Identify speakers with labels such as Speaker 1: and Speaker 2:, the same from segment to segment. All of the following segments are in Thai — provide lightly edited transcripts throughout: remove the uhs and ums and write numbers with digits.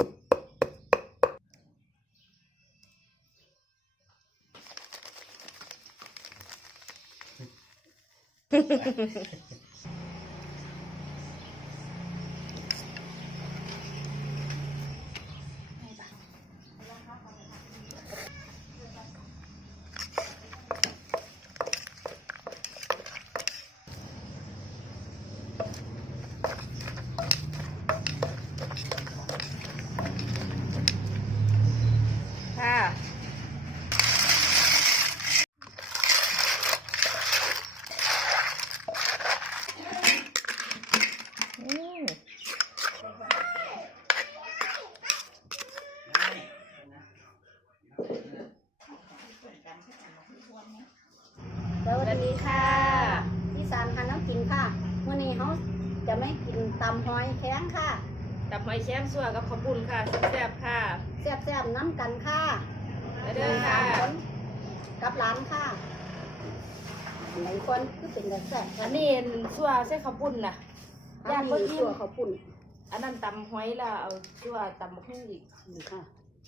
Speaker 1: สวัสดีค่ะพี่สารค่ะน้ำกินค่ะวันนี้เขาจะไม่กินตำหอยแข็งค่ะ
Speaker 2: ตับหอยแครงซั่วกับข้าวปุ้นค่ะแซ่บๆค่ะ
Speaker 1: แซ่บๆน้ำกันค่ะ
Speaker 2: มาเด้อค่ะ
Speaker 1: คนกับร้านค่ะหลายคนคือเป็นแต่แซ่บ
Speaker 2: อันนี้ซั่วใส่ข้าวปุ้นน่ะ
Speaker 1: ย่านบ่อิ่มเขาปุ่น
Speaker 2: อันนั้นตำหอยแล้วเอาซั่วตำบักหุ่งอีก
Speaker 1: นี่ค่ะ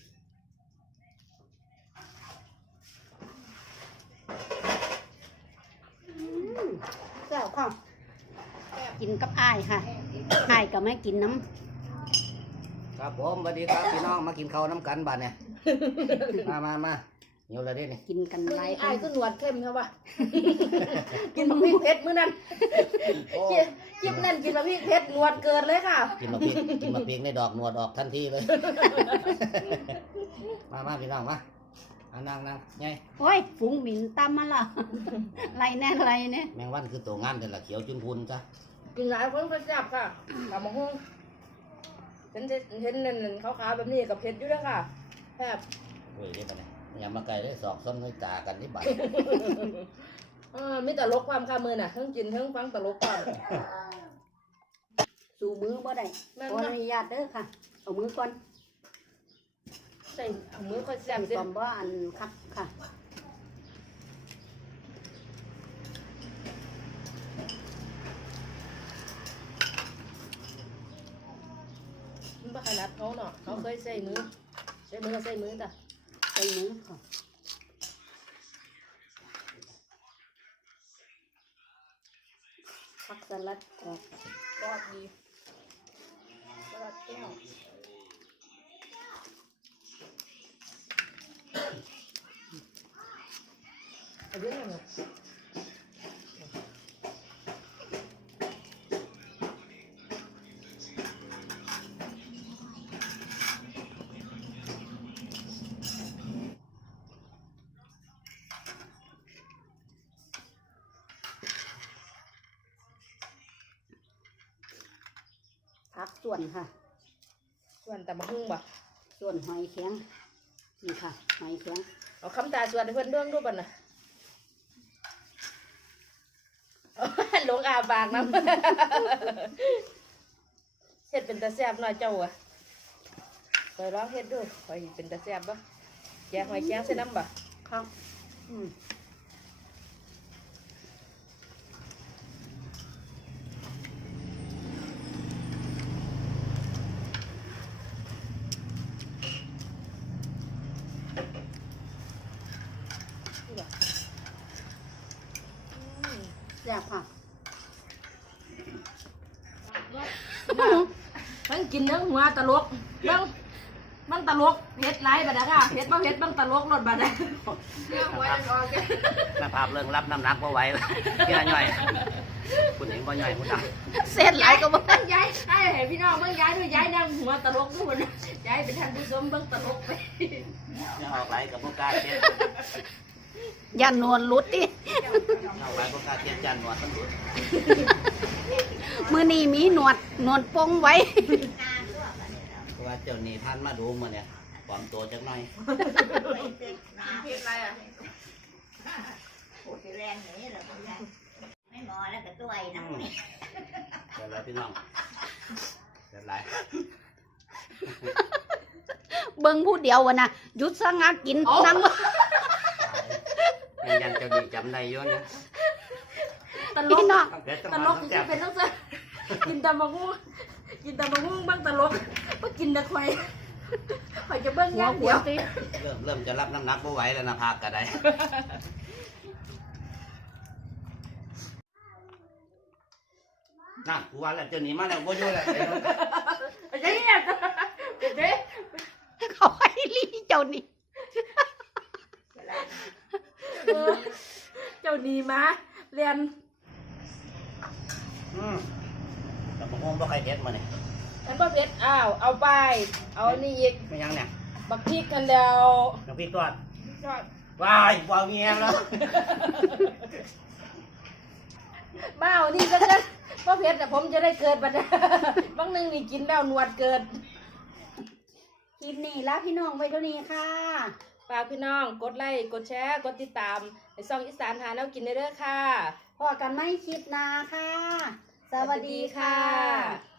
Speaker 1: แซ่บค่ะกินกับอ้ายค่ะอ้ายก็ไม่กินน้ำ
Speaker 3: ครับผมสวัสดีครับพี่น้องมากินข้าวน้ำกันบัดเนี่ย มาเหี่ยวเลยดินี่
Speaker 1: กินกันหลายค
Speaker 2: อ้าย
Speaker 1: น
Speaker 2: ก็หนวดเข้มครับว่ะ กินบะพริกเผ็ดมื้อนั้น
Speaker 3: โอ้
Speaker 2: คลิปนั้นกินบะพริกเผ็ดหนวดเกิดเลยค่ะ
Speaker 3: กินมาปีกในดอกหนวดออกทันทีเลย มาพี่น้องมานั่งไง
Speaker 1: โอ้ยฝูงหมิ่นตำมาละ ไรแน่ไรเนี่ย
Speaker 3: แมงวันคือตัวงามแต่ละเขียวจุนพูนจ้ะ
Speaker 2: กินหลายคนก็แซ่บค่ะตำบักหุ่งเห็นนั่นขาวๆแบบนี้กับเผ็ดอยู่เด้อค่ะแซ่บ
Speaker 3: โอ้ยนี่ปะเนี่ยอย่ามาไกลได้สอกซ้อนน้อยตากันนี่บัด
Speaker 2: มีแต่ลกความค่ามือน่ะทั้งกินทั้งฟังตลกความ
Speaker 1: สู่มือบ่ได้
Speaker 2: แม่น
Speaker 1: ขอ
Speaker 2: บ่
Speaker 1: อนุญาตเด้อค่ะ เอามือก่อน
Speaker 2: ใส่เอามือค่อยแซ่บ
Speaker 1: มี
Speaker 2: สิ
Speaker 1: ความว่าอันคักค่ะ
Speaker 2: มันบ่ขนาดเขาเนาะเขาเคยใส่มือก็ใส่มือจ้ะ
Speaker 1: ใส่มือค่ะผักสลัดออก
Speaker 2: ก็ดีก็แก้วเอาเรื่องอะไร
Speaker 1: ผักส่วนค่ะ
Speaker 2: ส่วนตำบักหุ่งบ่
Speaker 1: ส่วนหอยแข็งนี่ค่ะ หอยแข็ง
Speaker 2: เอาคำตาส่วนให้เพื่อนเรื่องดูบ่น่ะ หลงอาบากน้ำ เฮ็ดเป็นตาแซ่บหน่อยเจ้าอ่ะคอยร้องเฮ็ดดูคอยเป็นตาแซ่บบ่แกงหอยแกงใส่น้ำบ่
Speaker 1: ครับอืม
Speaker 2: นี่บ่
Speaker 1: แซ่บค่ะ
Speaker 2: ทั้งกินทั้งหัวตลกทั้งมันตลกเผ็ดหลายบัดนะค่ะเผ็ดบ่เผ็ดบ้างตลกรสบัดนะหัวจะออกแก
Speaker 3: น้ำภาพเรื่องรับน้ำหนักบ่ไหวแล้วพี่น้อยคุณเองบ่ย่อยคุณด
Speaker 1: เส้นหลายก็บ่
Speaker 2: ตั้งย้ายให้พี่น้องเบิ่งย้ายด้วยย้ายนั่งหัวตลกด้วยนะย้ายเป็นท่านผู้ชมเบิ่งตลกไป
Speaker 3: ำอย่าออกไหลกับพวกกาเทียน
Speaker 1: ยันนวลรุดดิ
Speaker 3: ออกไหลพวกกาเทียนจันหนวดตำรวจ
Speaker 1: มือนี้มีหนวดปงไว้
Speaker 3: เพราะว่าเจ้านี่ท่านมาดูมาเนี่ยปลอมตัวจักหน่อย
Speaker 2: เผ็ดอะไรอ่ะ
Speaker 4: โอ้ยแรงอย่างนี้เหรอไม่หมอแล้วก็ตัวไอ้น้ำนี่
Speaker 3: เดี๋ยวเราพี่น้องเดี๋ยวไหล
Speaker 1: เบิ่งผู้เดียววะนะหยุดสะงักกินนั่งวะ
Speaker 3: ยันเจ้านี่จำได้อยุ่เนี่ย
Speaker 2: ตล
Speaker 1: พี่
Speaker 2: ก
Speaker 1: น้อง
Speaker 3: เดี๋ยวต้อง
Speaker 2: ต
Speaker 3: มา
Speaker 2: ลก
Speaker 3: ต้อง
Speaker 2: ที่
Speaker 3: แซ่บ
Speaker 2: เป็นทั้งเส้นกินตำบักหุ่งบ้างตลกบ่กินแต่ควายข่อยจะเบิ่ง
Speaker 1: หัว
Speaker 2: ย่าง
Speaker 1: หั
Speaker 2: เดี
Speaker 1: ว
Speaker 2: ยว
Speaker 1: สิ
Speaker 3: เริ่มจะรับน้ำหนักบ่ไหวแล้วนะพากกระไดนั่นกูว่าแล้วเจ้าหนีมาแล้วบ่อยู่แล้ว
Speaker 2: ไอ้เนี่ยเด็ก
Speaker 1: เขาให้ลีเจ้านี่
Speaker 2: เจ้าดีมาเรียน
Speaker 3: แต่ผมบ่ใครเด็ดมาเนี่ย
Speaker 2: อันบ่เพชรอ้าวเอาไปเอานี่อีก
Speaker 3: ไม่ยังเนี่ย
Speaker 2: บักพริกกันแล้ว
Speaker 3: น้องพี่ตัววายบ่มีแฮมแล้ว
Speaker 2: บ้าเอานี่ซะกันบ่เพชรแต่ผมจะได้เกิดบัดนี้บางนึงนี่กินแล้วหนวดเกิด
Speaker 1: คลิปนี้แล้วพี่น้องไว้เท่านี้ค่ะ
Speaker 2: ฝากพี่น้องกดไลค์กดแชร์กดติดตามในช่องอีสานหาแนวกินได้เด้อค่ะ
Speaker 1: พอกันไม่คลิปหนาค่ะ สวัสดีค่ะ